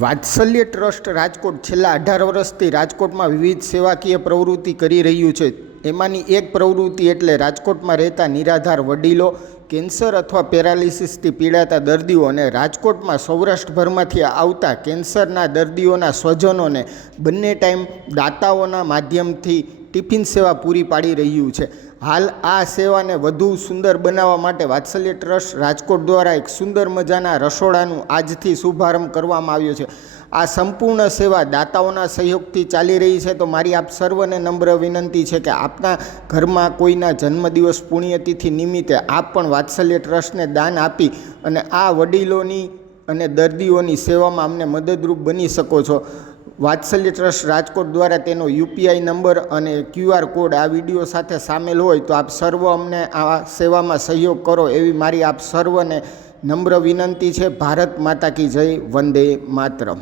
વાત્સલ્ય trust Rajkot છેલ્લા 18 વર્ષથી રાજકોટમાં વિવિધ સેવાકીય પ્રવૃત્તિ કરી રહ્યું છે। એમાંની એક પ્રવૃત્તિ એટલે રાજકોટમાં રહેતા નિરાધાર વડીલો, કેન્સર અથવા પેરાલિસિસથી પીડાતા દર્દીઓ અને રાજકોટમાં સૌરાષ્ટ્રભરમાંથી આવતા કેન્સરના દર્દીઓના સ્વજનોને બંને ટાઈમ દાતાઓના માધ્યમથી ટિફિન સેવા પૂરી પાડી રહ્યું છે। હાલ આ સેવાને વધુ સુંદર બનાવવા માટે વાત્સલ્ય ટ્રસ્ટ રાજકોટ દ્વારા એક સુંદર મજાના રસોડાનું આજથી શુભારંભ કરવામાં આવ્યો છે। આ સંપૂર્ણ સેવા દાતાઓના સહયોગથી ચાલી રહી છે। તો મારી આપ સર્વને નમ્ર વિનંતી છે કે આપના ઘરમાં કોઈના જન્મદિવસ પુણ્યતિથિ નિમિત્તે આપ પણ વાત્સલ્ય ટ્રસ્ટને દાન આપી અને આ વડીલોની અને દર્દીઓની સેવામાં અમને મદદરૂપ બની શકો છો। વાત્સલ્ય ટ્રસ્ટ રાજકોટ દ્વારા તેનો UPI નંબર અને QR કોડ આ વિડીયો સાથે સામેલ હોય તો આપ સર્વ અમને આ સેવામાં સહયોગ કરો એવી મારી આપ સર્વને નમ્ર વિનંતી છે। ભારત માતા કી જય, વંદે માતરમ।